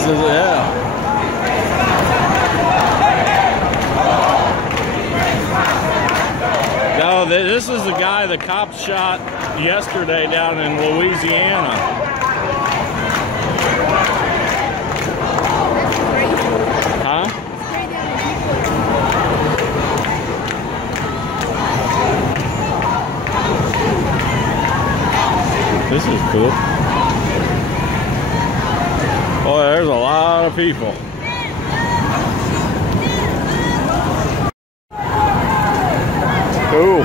This is, yeah. No, this is the guy the cops shot yesterday down in Louisiana. Huh? This is cool. Boy, there's a lot of people. Cool.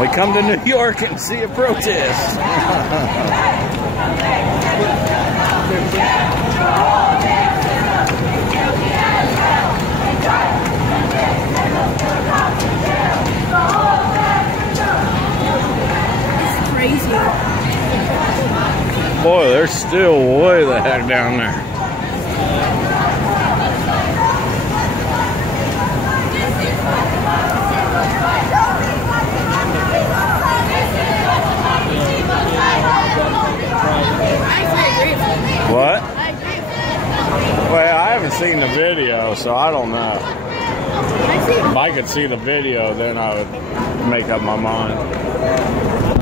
We come to New York and see a protest. Boy, they're still way the heck down there. What? Well, I haven't seen the video, so I don't know. If I could see the video, then I would make up my mind.